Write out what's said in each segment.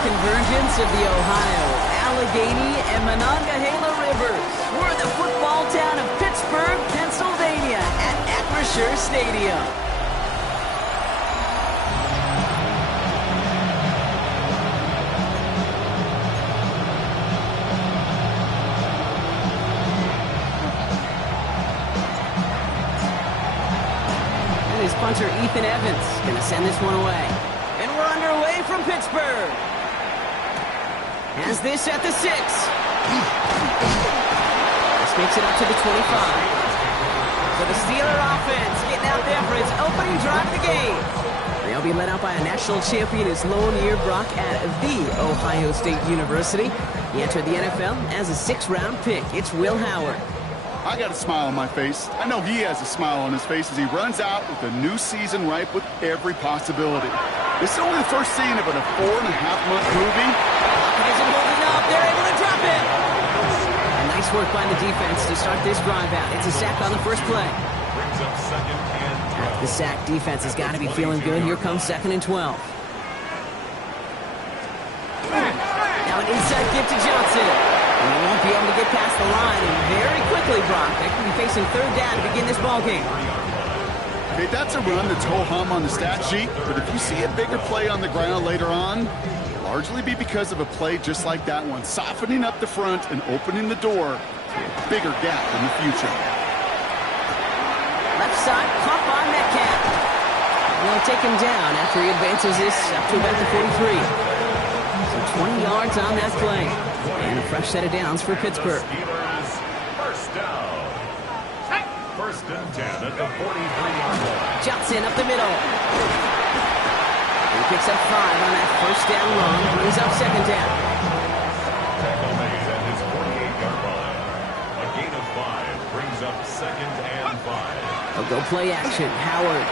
convergence of the Ohio, Allegheny, and Monongahela rivers. We're in the football town of Pittsburgh, Pennsylvania at Acrisure Stadium. And his punter Ethan Evans going to send this one away. And we're underway from Pittsburgh. Has this at the 6. This makes it up to the 25. So the Steeler offense getting out there for its opening drive of the game. They'll be led out by a national champion, his lone year Brock at the Ohio State University. He entered the NFL as a 6th-round pick. It's Will Howard. I got a smile on my face. I know he has a smile on his face as he runs out with a new season ripe with every possibility. This is only the first scene of a 4.5-month movie. Isn't holding up. They're able to drop it. And nice work by the defense to start this drive out. It's a sack on the first play. Brings up 2nd and 12. The sack defense has got to be feeling good. Here comes 2nd and 12. Now an inside give to Johnson. And he won't be able to get past the line. And very quickly, Brock, they could be facing 3rd down to begin this ballgame. Okay, that's a run that's ho-hum on the stat sheet. But if you see a bigger play on the ground later on, largely be because of a play just like that one, softening up the front and opening the door to a bigger gap in the future. Left side, caught by Metcalf. They'll take him down after he advances this up to about the 43. So 20 yards on that play. And a fresh set of downs for Pittsburgh. Steelers, first down. First and 10 at the 43-yard line. Johnson up the middle. He picks up 5 on that first down run. Brings up 2nd down. Tackle made at his 48-yard line. A gain of 5 brings up 2nd and 5. They'll go play action. Howard.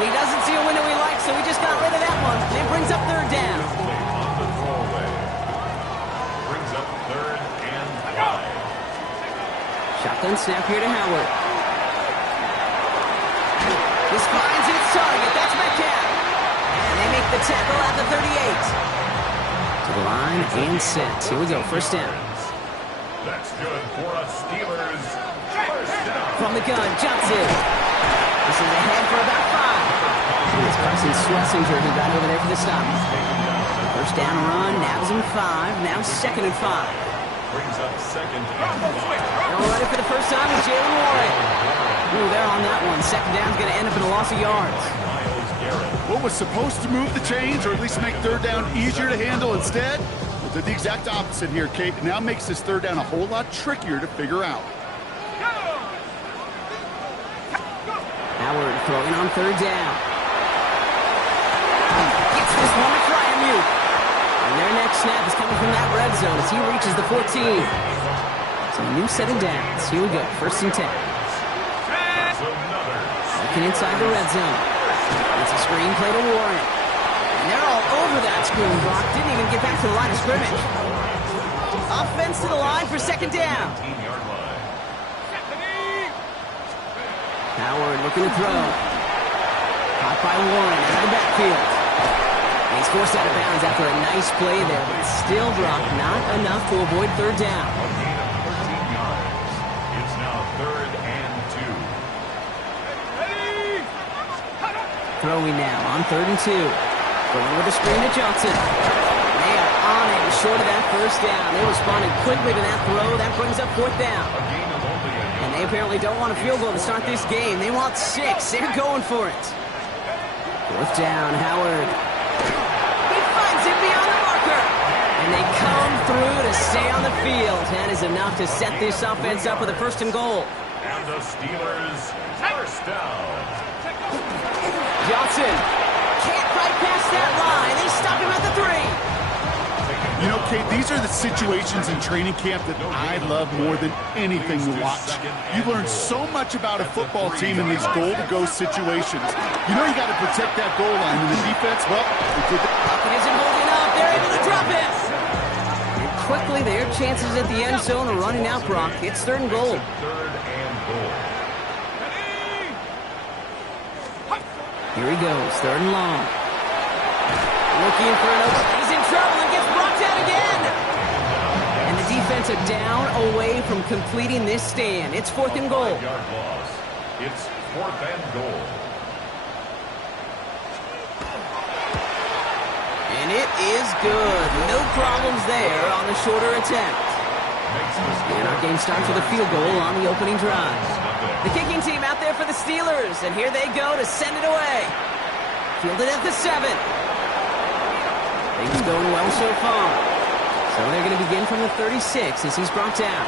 He doesn't see a window he likes, so he just got rid of that one. And it brings up 3rd down. On the throwaway. Brings up 3rd and 5. Shotgun snap here to Howard. This finds its target. That's Metcalf. And they make the tackle at the 38. To the line and set. Here we go. First down. That's good for us Steelers. First down. From the gun, Johnson. This is ahead for about 5. It's Carson Schlesinger who got over there for the stop. First down run. Nabs him 5. Now 2nd and 5. Brings up 2nd and 5. All ready for the first time with Jalen Warren. Ooh, they're on that one. 2nd down's going to end up in a loss of yards. Myles Garrett. What was supposed to move the chains, or at least make 3rd down easier to handle instead, well, did the exact opposite here, Kate. It now makes this 3rd down a whole lot trickier to figure out. Howard throwing on 3rd down. Gets this one to Fryermuth. And their next snap is coming from that red zone as he reaches the 14. So a new set of downs. Here we go. 1st and 10. Looking inside the red zone. It's a screen play to Warren. And they're all over that screen. Brock didn't even get back to the line of scrimmage. Offense to the line for 2nd down. 18-yard line. Howard looking to throw. Caught by Warren out of the backfield. And he's forced out of bounds after a nice play there, but still, Brock, not enough to avoid 3rd down. A gain of 13 yards. It's now 3rd and 2. Throwing now on 3rd and 2. Going with a screen to Johnson. They are on it short of that first down. They responded quickly to that throw. That brings up 4th down. A gain of only a And they apparently don't want a field goal to start this game. They want 6. They're going for it. 4th down, Howard. He finds it beyond the marker. And they come through to stay on the field. That is enough to set this offense up with a 1st and goal. And the Steelers first down. Johnson can't quite pass that line. They stop him at the 3. You know, Kate, these are the situations in training camp that I love more than anything to watch. You learn so much about a football team in these goal-to-go situations. You know you got to protect that goal line, and the defense, well, they did It isn't holding up. They're able to drop it. And quickly, their chances at the end zone are running out, Brock. It's 3rd and goal. 3rd and goal. Here he goes, 3rd and long. Looking for an open. He's in trouble and gets brought down again. And the defense are down away from completing this stand. It's 4th and goal. 5-yard loss. It's 4th and goal. And it is good. No problems there on the shorter attempt. And our game starts with a field goal on the opening drive. The kicking team out there for the Steelers, and here they go to send it away. Fielded at the 7. Things going well so far. So they're going to begin from the 36 as he's brought down.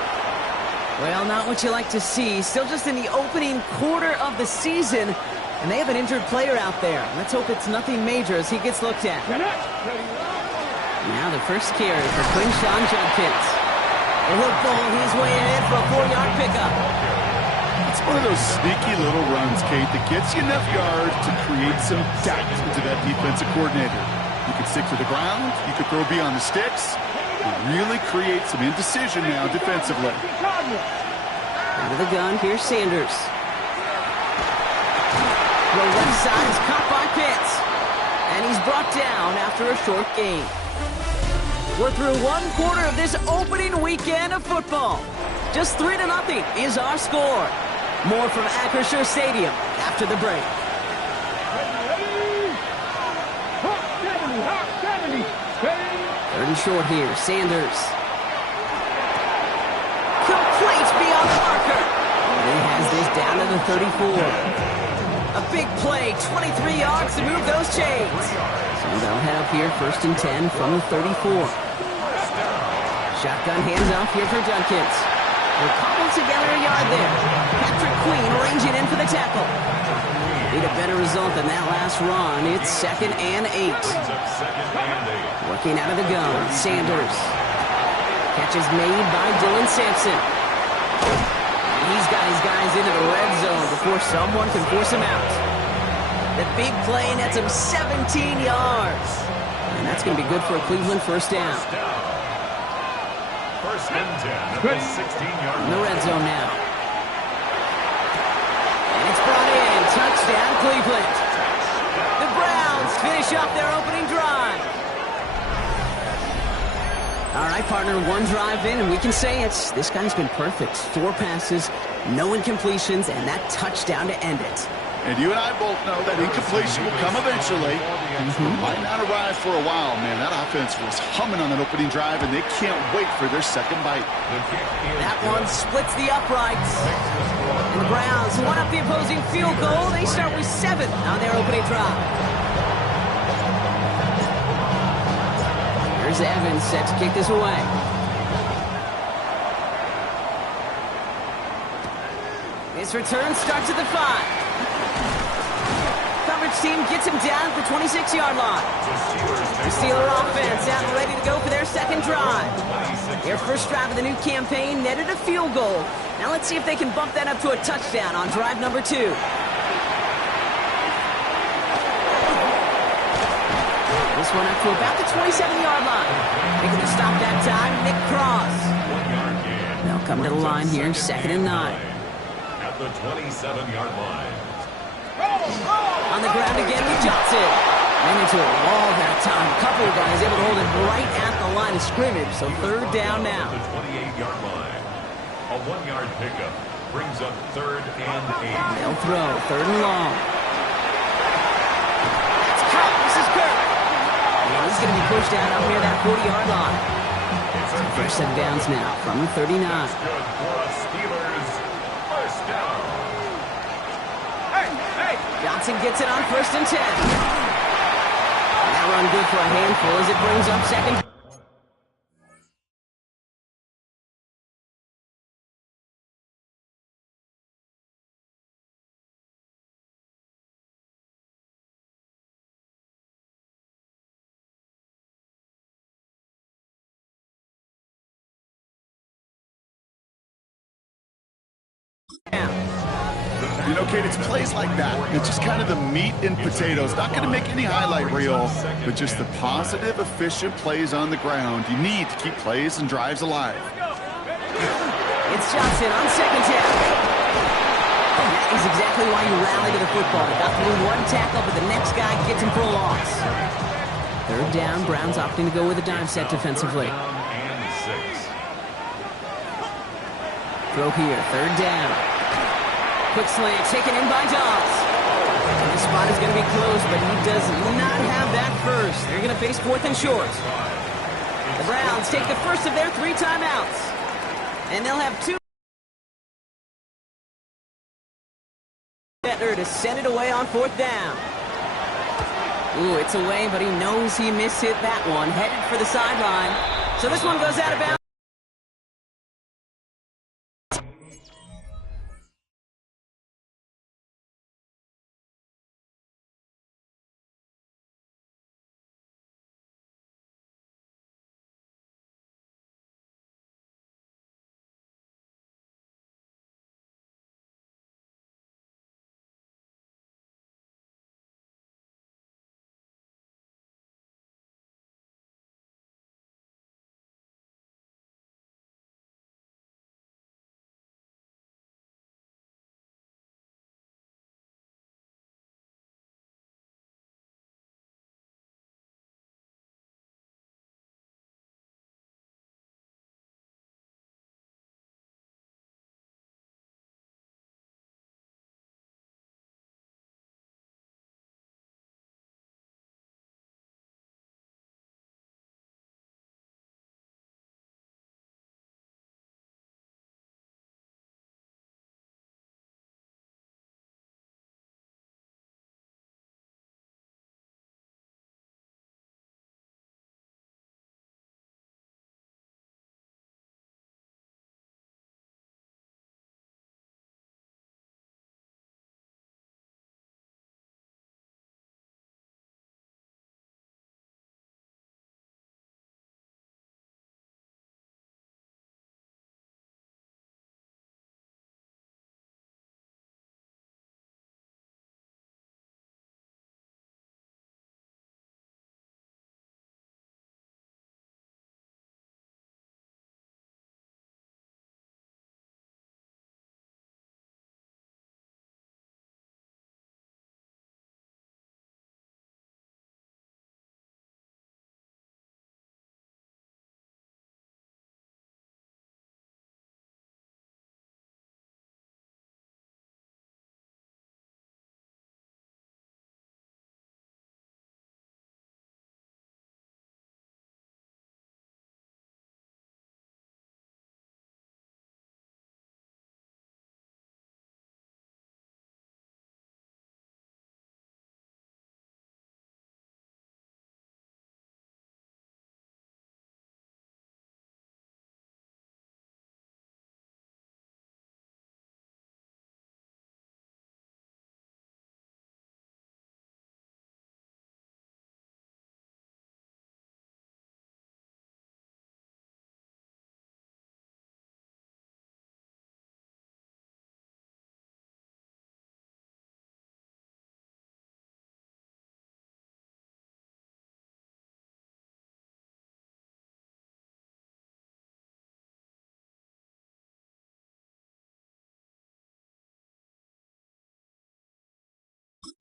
Well, not what you like to see. Still just in the opening quarter of the season, and they have an injured player out there. Let's hope it's nothing major as he gets looked at. Now the first carry for Quinshon Judkins. He'll ball his way ahead for a 4-yard pickup. It's one of those sneaky little runs, Kate, that gets you enough yards to create some doubt into that defensive coordinator. You could stick to the ground, you could throw beyond the sticks, really create some indecision now defensively. Out of the gun, here's Sanders. The left side is caught by Pitts. And he's brought down after a short gain. We're through 1 quarter of this opening weekend of football. Just 3-0 is our score. More from Acrisure Stadium after the break. 3rd and short here, Sanders. Complete beyond the marker. And he has this down to the 34. A big play, 23 yards to move those chains. So they'll head up here, 1st and 10 from the 34. Shotgun hands off here for Judkins. They'll cobble together a yard there. Patrick Queen ranging in for the tackle. Need a better result than that last run. It's 2nd and 8. Working out of the gun, Sanders. Catch is made by Dylan Sampson. He's got his guys into the red zone before someone can force him out. The big play nets him 17 yards. And that's going to be good for a Cleveland 1st down. 1st and 10 at the 16-yard line. In the red zone now. And it's brought in. Touchdown, Cleveland. The Browns finish off their opening drive. All right, partner, 1 drive in, and we can say it's this guy's been perfect. 4 passes, no incompletions, and that touchdown to end it. And you and I both know that incompletion will come eventually. Might not arrive for a while, man. That offense was humming on that opening drive, and they can't wait for their second bite. That one splits the uprights. And the Browns one up the opposing field goal. They start with 7 on their opening drive. Here's Evans set to kick this away. His return starts at the 5. Coverage team gets him down at the 26-yard line. The Steeler offense out and ready to go for their second drive. Their first drive of the new campaign netted a field goal. Now let's see if they can bump that up to a touchdown on drive number 2. This one up to about the 27-yard line. Making the stop that time, Nick Cross. They'll come to the line here, 2nd and 9. At the 27-yard line. On the ground again with Johnson. Ran into a wall that time. A couple of guys able to hold it right at the line of scrimmage. So 3rd down now. The 28-yard line. A 1-yard pickup brings up 3rd and 8. They'll throw 3rd and long. It's Kirk. This is Kirk. And he's going to be pushed out up near that 40-yard line. So 1st set of downs now from the 39. Good for a Steelers 1st down. Johnson gets it on 1st and 10. And that run good for a handful as it brings up 2nd. You know, Kate, it's plays like that. It's just kind of the meat and potatoes. Not going to make any highlight reel, but just the positive, efficient plays on the ground. You need to keep plays and drives alive. It's Johnson on 2nd down. is exactly why you rally to the football. They got through one tackle, but the next guy gets him for a loss. Third down, Browns opting to go with a dime set defensively. Throw here, third down. Quick slant, taken in by Dobbs. And this spot is going to be close, but he does not have that first. They're going to face 4th and short. The Browns take the first of their 3 timeouts. And they'll have 2. To send it away on 4th down. Ooh, it's away, but he knows he mishit that one. Headed for the sideline. So this one goes out of bounds.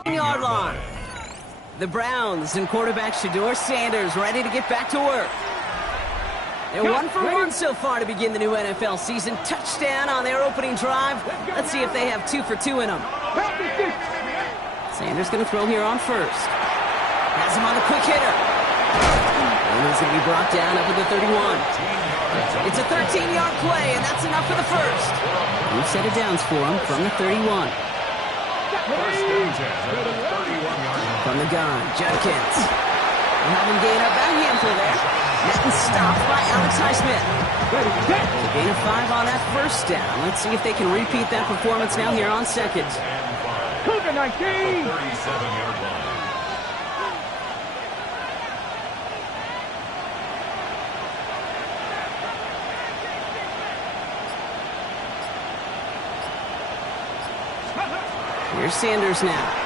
Yard line. The Browns and quarterback Shedeur Sanders ready to get back to work. They're 1 for 1 so far to begin the new NFL season. Touchdown on their opening drive. Let's see if they have 2 for 2 in them. Sanders going to throw here on first. Has him on the quick hitter. And he's going to be brought down up at the 31. It's a 13-yard play, and that's enough for the first. New set of downs for him from the 31. From the gun, Judkins. We'll have him gain up about a handful there. Met and stopped by Alex Highsmith. A gain of 5 on that first down. Let's see if they can repeat that performance now here on second. Cougar 19. 37-yard line. Here's Sanders now.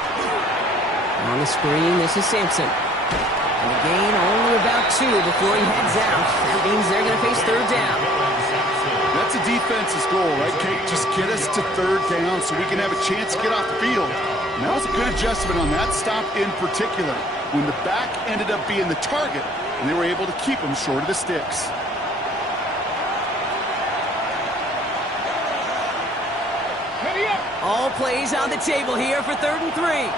On the screen, this is Sampson. And a gain only about 2 before he heads out. That means they're going to face third down. That's a defense defense's goal, right, Kate? Just get us to third down so we can have a chance to get off the field. And that was a good adjustment on that stop in particular, when the back ended up being the target, and they were able to keep him short of the sticks. All plays on the table here for 3rd and 3.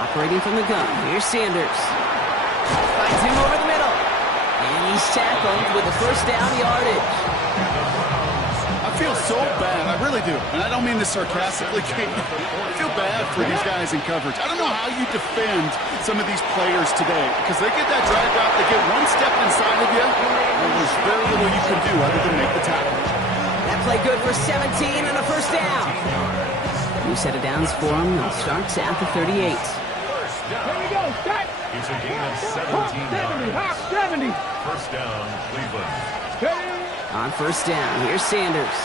Operating from the gun, here's Sanders. Finds him over the middle. And he's tackled with the first down yardage. I feel so bad, I really do. And I don't mean this sarcastically, Kate. I feel bad for these guys in coverage. I don't know how you defend some of these players today, because they get that drag route, they get one step inside of you, and there's very little you can do other than make the tackle. That play good for 17 and a first down. New set of downs for him. They'll start at the 38. Here we go, set. It's a gain of 17 yards. 70. First down, Cleveland. On first down, here's Sanders.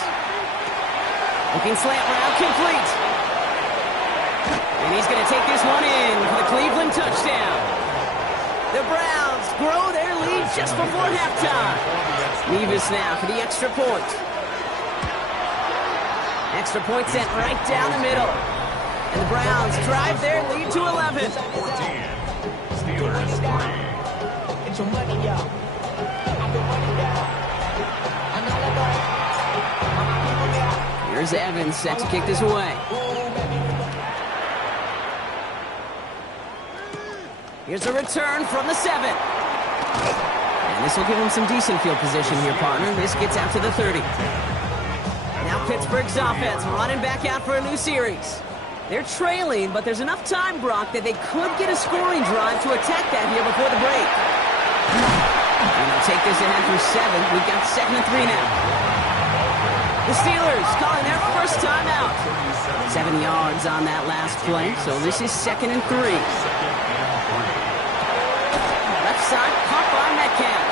Looking slant route, complete. And he's going to take this one in for the Cleveland touchdown. The Browns grow their lead just before halftime. Nevis now for the extra point. Extra point sent right down the middle. And the Browns drive their lead to 11. 14. Steelers 3. Here's Evans set to kick this away. Here's a return from the 7. And this will give him some decent field position here, partner. This gets out to the 30. Now Pittsburgh's offense running back out for a new series. They're trailing, but there's enough time, Brock, that they could get a scoring drive to attack that here before the break. And they'll take this ahead for 7. We've got 2nd and 3 now. The Steelers calling their first timeout. 7 yards on that last play, so this is 2nd and 3. Left side, pop by Metcalf.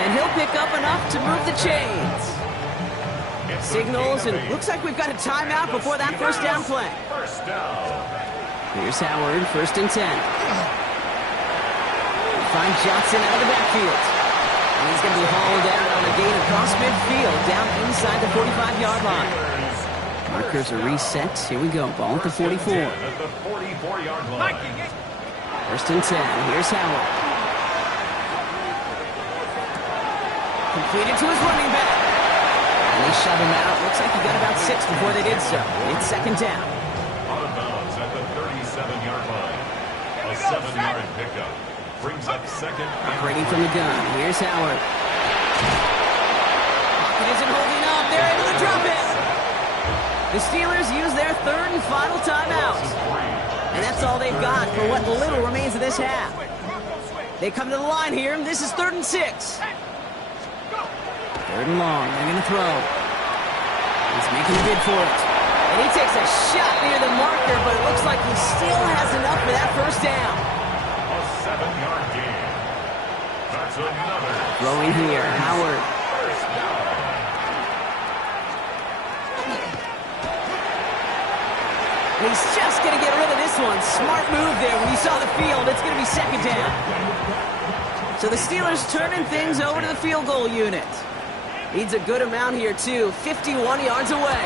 And he'll pick up enough to move the chains. Signals, and looks like we've got a timeout before that first down play. Here's Howard, 1st and 10. Find Johnson out of the backfield. And he's going to be hauled out on a gain across midfield, down inside the 45-yard line. Markers are reset. Here we go, ball at the 44. 44-yard line. 1st and 10, here's Howard. Completed to his running back. And they shove him out. Looks like he got about 6 before they did so. It's 2nd down. Out of bounds at the 37-yard line. A 7-yard pickup brings up 2nd. Operating from the gun. Here's Howard. Pocket isn't holding up. They're able to drop it. The Steelers use their 3rd and final timeout. And that's all they've got for what little remains of this half. They come to the line here. This is 3rd and 6. 3rd and long. They're going to throw. He's making a bid for it. And he takes a shot near the marker, but it looks like he still has enough for that first down. A 7-yard gain. That's another. Throwing here. Howard. First down. He's just going to get rid of this one. Smart move there when you saw the field. It's going to be 2nd down. So the Steelers turning things over to the field goal unit. Needs a good amount here, too. 51 yards away.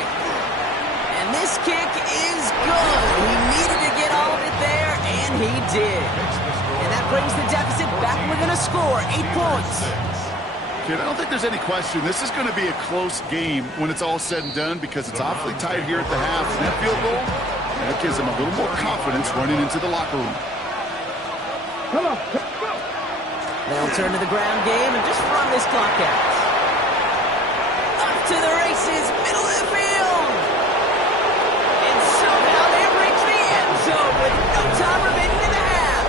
And this kick is good. He needed to get all of it there, and he did. And that brings the deficit back within a score, 8 points. Kid, I don't think there's any question. This is going to be a close game when it's all said and done, because it's awfully tight here at the half. And that field goal, that gives them a little more confidence running into the locker room. They'll turn to the ground game and just run this clock out. Up to the races, middle of the field. And somehow they reach the end zone with no time remaining in the half.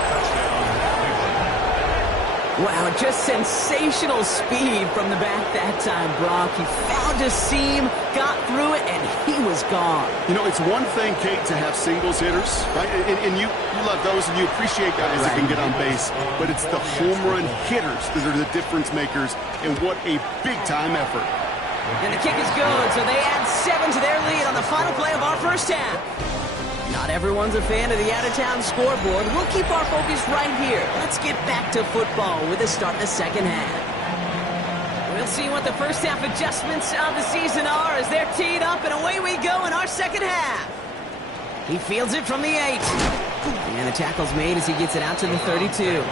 Wow, just sensational speed from the back that time, Brock. He found a seam, got through it, and he was gone. You know, it's one thing, Kate, to have singles hitters, right? And you love those, and you appreciate guys that can get on base. But it's the home run hitters that are the difference makers, and what a big-time effort. And the kick is good, so they add 7 to their lead on the final play of our first half. Not everyone's a fan of the out-of-town scoreboard. We'll keep our focus right here. Let's get back to football with a start in the second half. We'll see what the first half adjustments of the season are as they're teed up, and away we go in our second half. He fields it from the 8. And the tackle's made as he gets it out to the 32.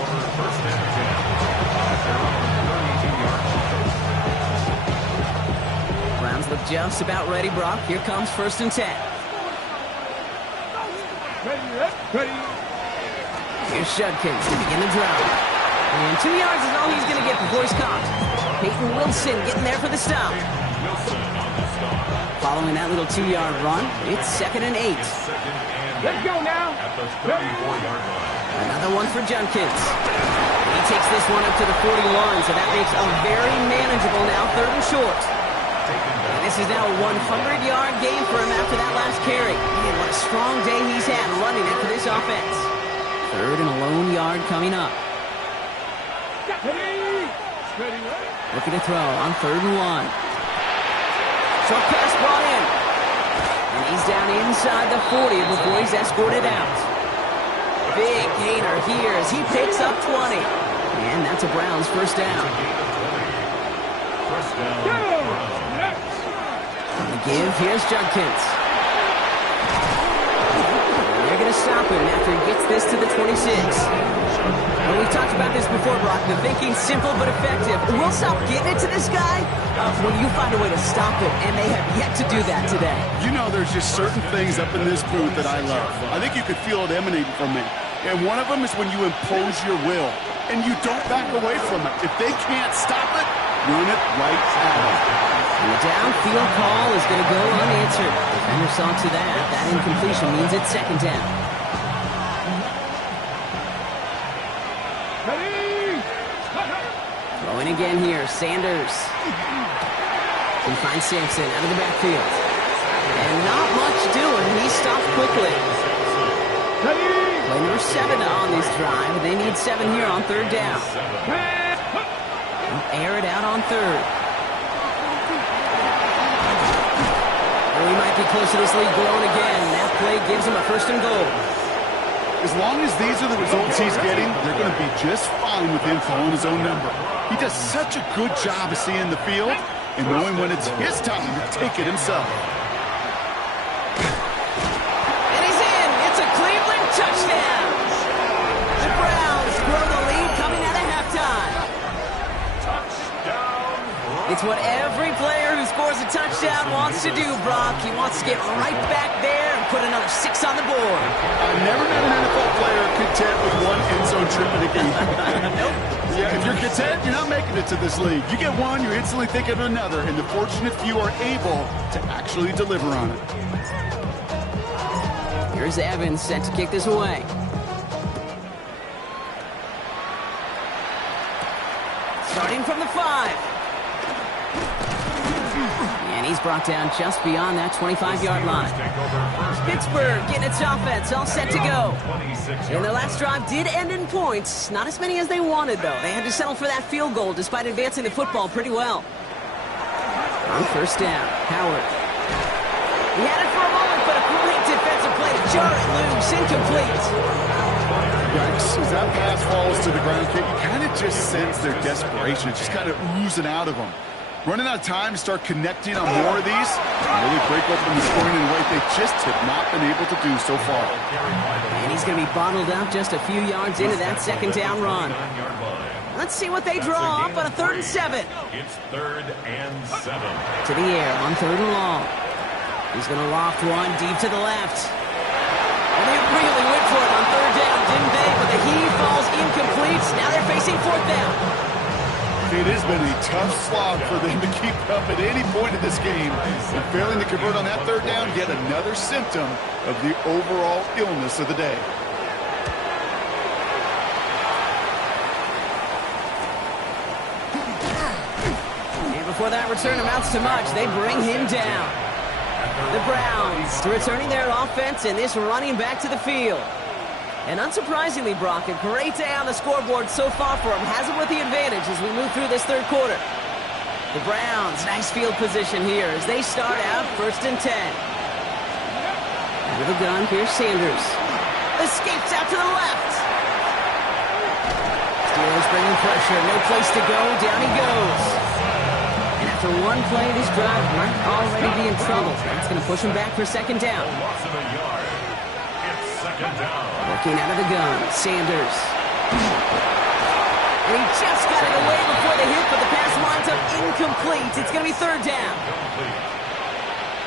Browns look just about ready, Brock. Here comes 1st and 10. Ready. Here's Judkins to begin the drive. And 2 yards is all he's going to get before he's caught. Peyton Wilson getting there for the stop. Following that little 2-yard run, it's 2nd and 8. Let's go now. At the 34-yard line. Another one for Judkins. He takes this one up to the 41, so that makes a very manageable now 3rd and short. And this is now a 100-yard game for him after that last carry. Man, what a strong day he's had running it for this offense. 3rd and a lone yard coming up. Ready. Looking to throw on 3rd and 1. Short pass brought in. And he's down inside the 40 before he's escorted out. Big gainer here as he picks up 20. And that's a Browns first down. First down. On the give, here's Judkins. And they're going to stop him after he gets this to the 26. Well, we've talked about this before, Brock. The thinking's simple but effective. We'll stop getting it to this guy when you find a way to stop it, and they have yet to do that today. You know, there's just certain things up in this booth that I love. I think you could feel it emanating from me. And one of them is when you impose your will, and you don't back away from it. If they can't stop it, run it right at them. And the downfield call is going to go unanswered. Defender saw to that. That incompletion means it's 2nd down. Throwing again here, Sanders. Can find Sampson out of the backfield. And not much doing. He stopped quickly. Play number 7 on this drive. They need 7 here on 3rd down. They'll air it out on 3rd. Well, he might be close to this lead growing again. That play gives him a 1st and goal. As long as these are the results he's getting, they're going to be just fine with him calling his own number. He does such a good job of seeing the field and knowing when it's his time to take it himself. And he's in. It's a Cleveland touchdown. The Browns grow the lead coming out of halftime. It's what every player who scores a touchdown wants to do, Brock. He wants to get right back there and put another 6 on the board. I've never met an NFL player content with one end zone trip in a game. Nope. Yeah, if you're content, you're not making it to this league. You get one, you instantly think of another, and the fortunate few are able to actually deliver on it. Here's Evans set to kick this away. Starting from the 5. And he's brought down just beyond that 25-yard line. Pittsburgh getting its offense all set to go. And their last drive did end in points. Not as many as they wanted, though. They had to settle for that field goal despite advancing the football pretty well. On 1st down, Howard. He had it for a moment, but a great defensive play to jar it loose. Incomplete. Yikes, as that pass falls to the ground, you kind of just sense their desperation. It's just kind of oozing out of them. Running out of time to start connecting on more of these and really break open the scoring in a way they just have not been able to do so far. And he's going to be bottled up just a few yards into that 2nd down run. Let's see what they draw up on a 3rd and 7. It's 3rd and 7. To the air on 3rd and long. He's going to loft one deep to the left. And they really went for it on 3rd down, didn't they? But the heave falls incomplete. Now they're facing 4th down. It has been a tough slog for them to keep up at any point in this game. And failing to convert on that 3rd down, yet another symptom of the overall illness of the day. And before that return amounts to much, they bring him down. The Browns returning their offense and this running back to the field. And unsurprisingly, Brock, a great day on the scoreboard so far for him. Has it with the advantage as we move through this 3rd quarter. The Browns, nice field position here as they start out 1st and 10. Out of the gun, here's Sanders. Escapes out to the left. Steelers bringing pressure, no place to go, down he goes. After one play, this drive might already be in trouble. That's going to push him back for second down. Loss of a yard. It's second down. Looking out of the gun, Sanders. And he just got it away before the hit, but the pass winds up incomplete. It's going to be third down. Complete.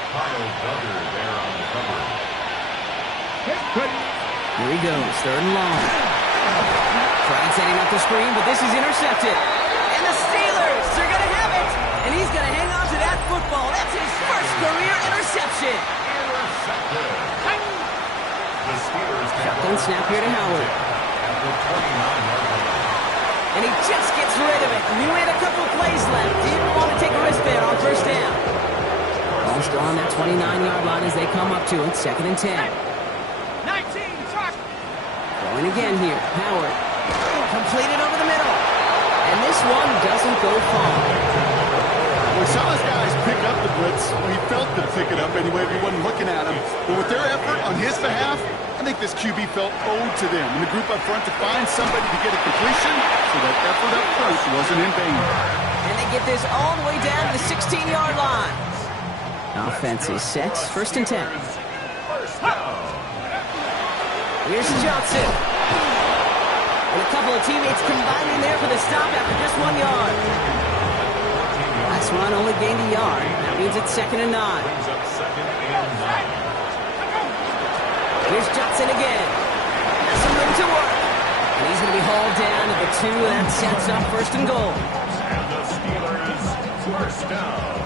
Kyle Duggar there on the cover. Here he goes, third and long. Trying setting up the screen, but this is intercepted. And the Steelers, they're going to have it. And he's going to hang on to that football. That's his first career interception. Intercepted. The Steelers Shotgun snap here to Howard. at the 29-yard line. And he just gets rid of it. He had a couple plays left. Didn't want to take a risk there on first down. Ball still on that 29-yard line as they come up to it, second and 10. 19, track. Going again here, Howard. Completed over the middle. And this one doesn't go far. We saw his guys pick up the blitz. We felt them pick it up anyway. We wasn't looking at him. But with their effort on his behalf, I think this QB felt owed to them. And the group up front to find somebody to get a completion, so that effort up front wasn't in vain. And they get this all the way down to the 16-yard line. Offense is set, first and 10. Here's Johnson. And a couple of teammates combining there for the stop after just 1 yard. Last run only gained a yard. That means it's second and 9. Brings up second and 9. Here's Johnson again. Has some room to work. And he's going to be hauled down to the 2. That sets up first and goal. And the Steelers first down.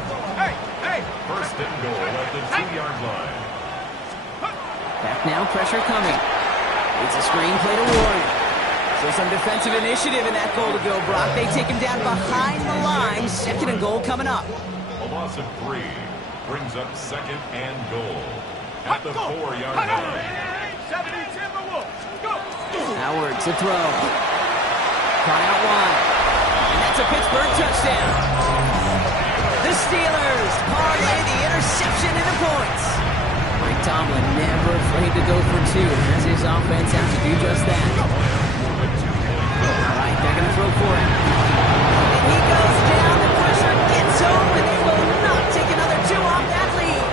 First and goal at the 2-yard line. Back now, pressure coming. It's a screen play to Warren. So some defensive initiative in that goal to go, Brock. They take him down behind the line. Second and goal coming up. A loss of 3 brings up second and goal at the 4-yard line. Howard to throw. Cry out wide. And that's a Pittsburgh touchdown. The Steelers parlay the interception into points. Mike Tomlin never afraid to go for 2 as his offense has to do just that. All right, they're going to throw for it. And he goes down. The pressure gets home, and they will not take another 2 off that lead.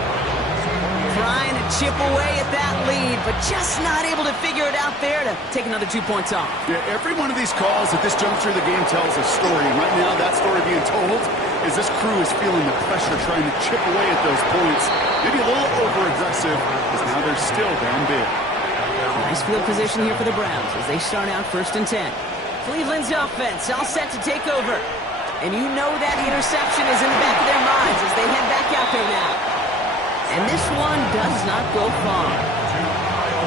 Trying to chip away at that lead, but just not able to figure it out there to take another 2 points off. Yeah, every one of these calls at this juncture of the game tells a story. And right now, that story being told is this crew is feeling the pressure, trying to chip away at those points. Maybe a little over-aggressive, because now they're still down big. Nice field position here for the Browns as they start out first and 10. Cleveland's offense all set to take over. And you know that interception is in the back of their minds as they head back out there now. And this one does not go far.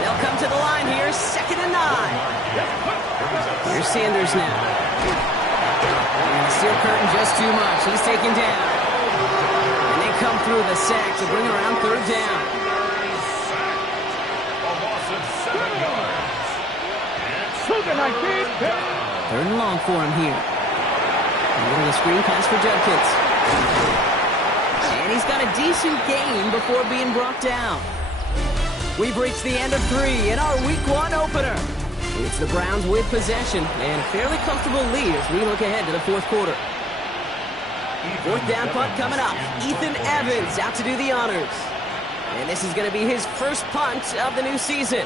They'll come to the line here, second and 9. Here's Sanders now. And the steel curtain just too much. He's taken down. And they come through the sack to bring around third down. A loss of 7 yards. Third and long for him here. A little screen pass for Judkins. And he's got a decent gain before being brought down. We've reached the end of 3 in our Week 1 opener. It's the Browns with possession and a fairly comfortable lead as we look ahead to the fourth quarter. Fourth down punt coming up. Ethan Evans out to do the honors. And this is going to be his first punt of the new season.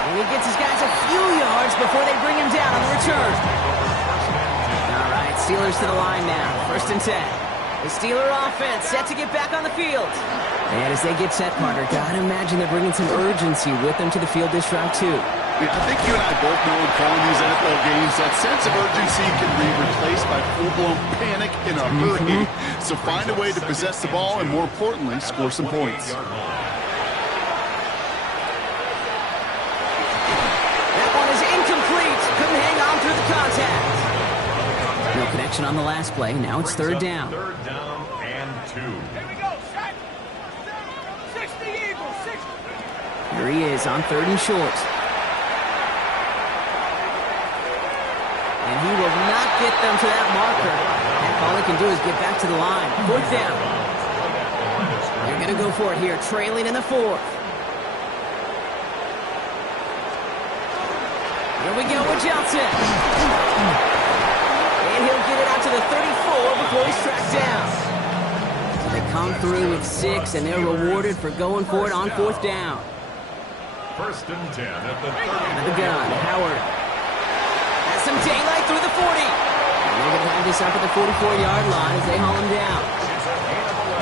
And he gets his guys a few yards before they bring him down on the return. All right, Steelers to the line now. First and 10. The Steeler offense set to get back on the field. And as they get set, Carter, gotta imagine they're bringing some urgency with them to the field this drive, too. Yeah, I think you and I both know in calling these NFL games, that sense of urgency can be replaced by full-blown panic in a hurry. So find a way to possess the ball and, more importantly, score some points. That one is incomplete. Couldn't hang on through the contact. No connection on the last play. Now it's third down. Third down and 2. Here we go, set. 60 Eagles, 60. Here he is on third and short. And he will not get them to that marker. And all he can do is get back to the line. Fourth down. They're going to go for it here, trailing in the fourth. Here we go with Johnson. And he'll get it out to the 34 before he's tracked down. So they come through with 6, and they're rewarded for going for it on 4th down. First and 10 at the 30. Out of the gun, Howard. Has some daylight through the 40. And they're going to have this up at the 44-yard line as they haul him down.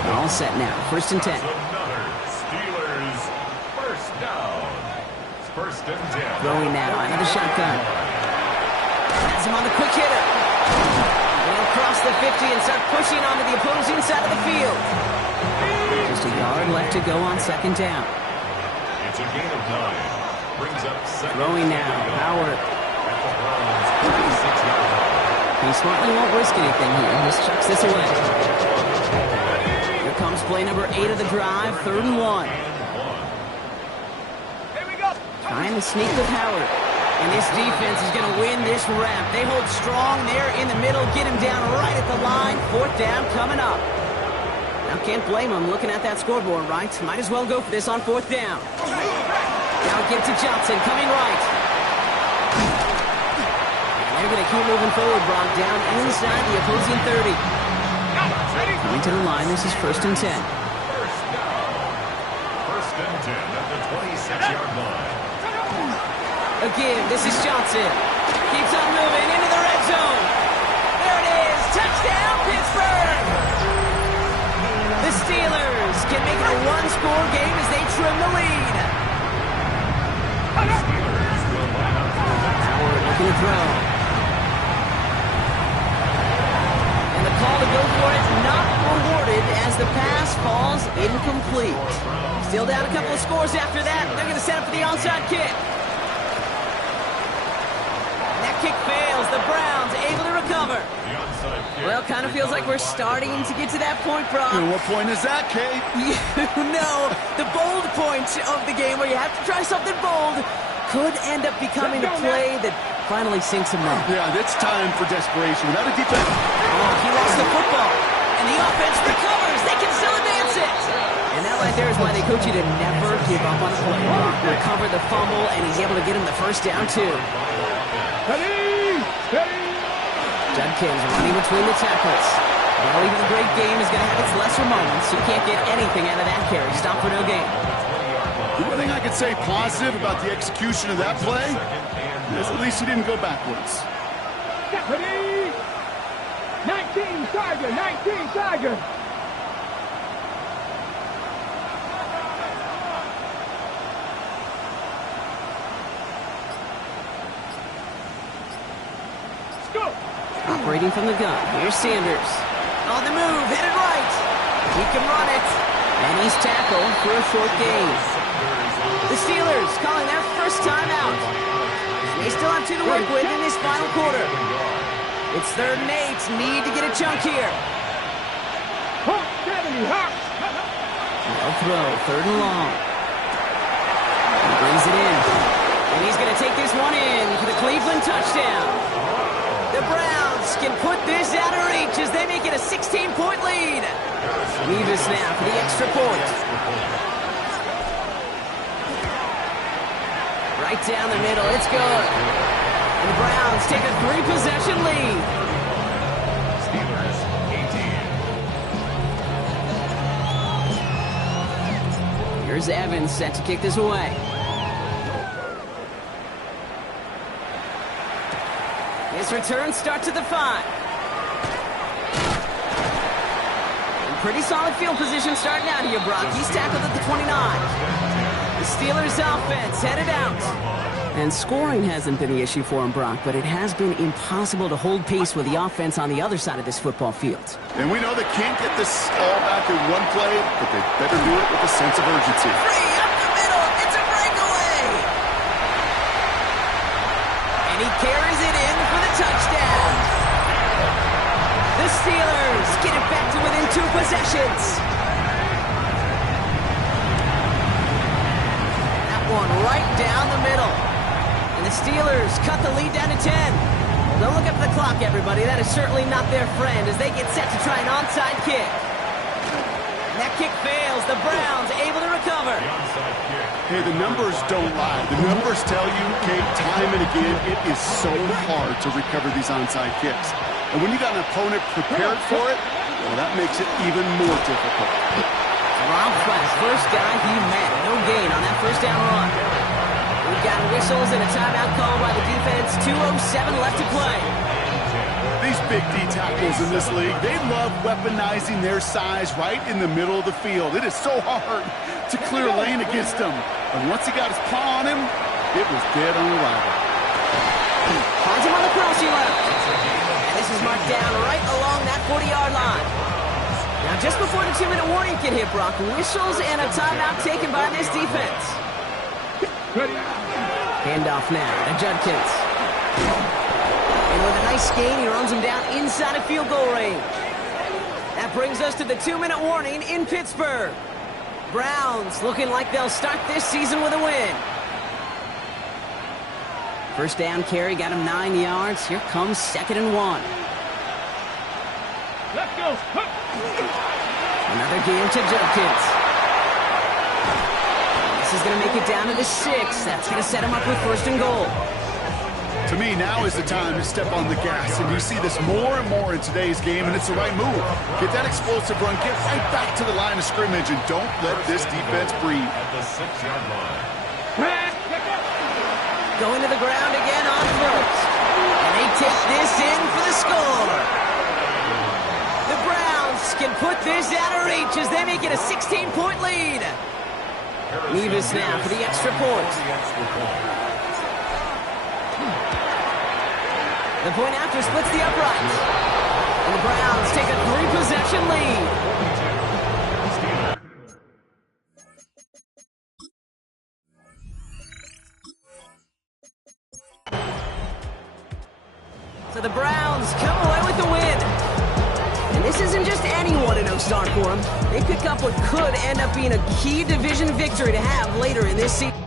They're all set now. First and 10. Another Steelers first down. First and 10. Throwing now, another shotgun. Has him on the quick hitter. They'll cross the 50 and start pushing onto the opposing side of the field. Just a yard left to go on 2nd down. It's a gain of 9. Brings up second. Throwing now, Howard. At the Browns' 36-yard line. He smartly won't risk anything here. Just chucks this away. Here comes play number 8 of the drive, 3rd and 1. Here we go. Trying to sneak with Howard. And this defense is going to win this rep. They hold strong there in the middle, get him down right at the line. 4th down coming up. Now can't blame him looking at that scoreboard, right? Might as well go for this on 4th down. Now give it to Johnson, coming right. And they're going to keep moving forward, Brock, down inside the opposing 30. Coming to the line, this is 1st and 10. First down. First and 10 at the 26-yard line. Again, this is Johnson. Keeps on moving into the red zone. There it is. Touchdown, Pittsburgh. The Steelers can make it a 1-score game as they trim the lead. Howard looking to throw. And the call to go for it not rewarded as the pass falls incomplete. Still down a couple of scores after that. They're going to set up for the onside kick. Kick fails. The Browns able to recover. Well, kind of feels like we're starting to get to that point, Brock. And what point is that, Kate? You know, the bold point of the game where you have to try something bold could end up becoming a play that finally sinks him up. Yeah, it's time for desperation. Without a defense. Oh, he lost the football. And the offense recovers. They can still advance it. And that right there is why they coach you to never give up on a play. Recover the fumble, and he's able to get him the first down, too. Judkins running between the tackles. Well, even a great game is going to have its lesser moments. You can't get anything out of that carry. Stop for no gain. The one thing I could say positive about the execution of that play is at least he didn't go backwards. Ready? 19 Tiger, 19 Tiger. Operating from the gun. Here's Sanders. On the move, headed right. He can run it. And he's tackled for a short gain. The Steelers calling their first time out. They still have 2 to work with in this final quarter. It's 3rd and 8. Need to get a chunk here. Hawk 70, Hawk. Well throw, 3rd and long. He brings it in. And he's going to take this one in for the Cleveland touchdown. The Browns can put this out of reach as they make it a 16-point lead. Revis now for the extra point. Right down the middle, it's good. And the Browns take a 3-possession lead. Steelers 18. Here's Evans set to kick this away. His return starts at the 5. And pretty solid field position starting out here, Brock. He's tackled at the 29. The Steelers offense headed out. And scoring hasn't been the issue for him, Brock, but it has been impossible to hold pace with the offense on the other side of this football field. And we know they can't get this all back in one play, but they better do it with a sense of urgency. Free up the middle. It's a breakaway. And he carries it in for the touchdown. The Steelers get it back to within 2 possessions. That one right down the middle. And the Steelers cut the lead down to 10. Don't look up the clock, everybody. That is certainly not their friend as they get set to try an onside kick. And that kick fails. The Browns able to recover. Hey, the numbers don't lie. The numbers tell you, Kate, time and again, it is so hard to recover these onside kicks. And when you got an opponent prepared for it, well, that makes it even more difficult. Rob Flash, first guy he met. No gain on that first down run. We've got whistles and a timeout called by the defense. 2:07 left to play. These big D tackles in this league, they love weaponizing their size right in the middle of the field. It is so hard to clear lane against them. And once he got his paw on him, it was dead on arrival. Finds him on the crossing left. And this is marked down right along that 40-yard line. Now, just before the 2-minute warning can hit, Brock, whistles and a timeout taken by this defense. Handoff now to Judkins. And with a nice gain, he runs him down inside of field goal range. That brings us to the 2-minute warning in Pittsburgh. Browns looking like they'll start this season with a win. First down carry got him 9 yards. Here comes 2nd and 1. Let's go. Another game to Judkins. This is going to make it down to the 6. That's going to set him up with 1st and goal. To me, now is the time to step on the gas, and you see this more and more in today's game, and it's the right move. Get that explosive run, get right back to the line of scrimmage, and don't let this defense breathe. At the 6-yard line. Going to the ground again on 1st. And they take this in for the score. The Browns can put this out of reach as they make it a 16-point lead. Nevis now for the extra point. The point after splits the uprights. And the Browns take a 3-possession lead. So the Browns come away with the win. And this isn't just anyone in Star for them. They pick up what could end up being a key division victory to have later in this season.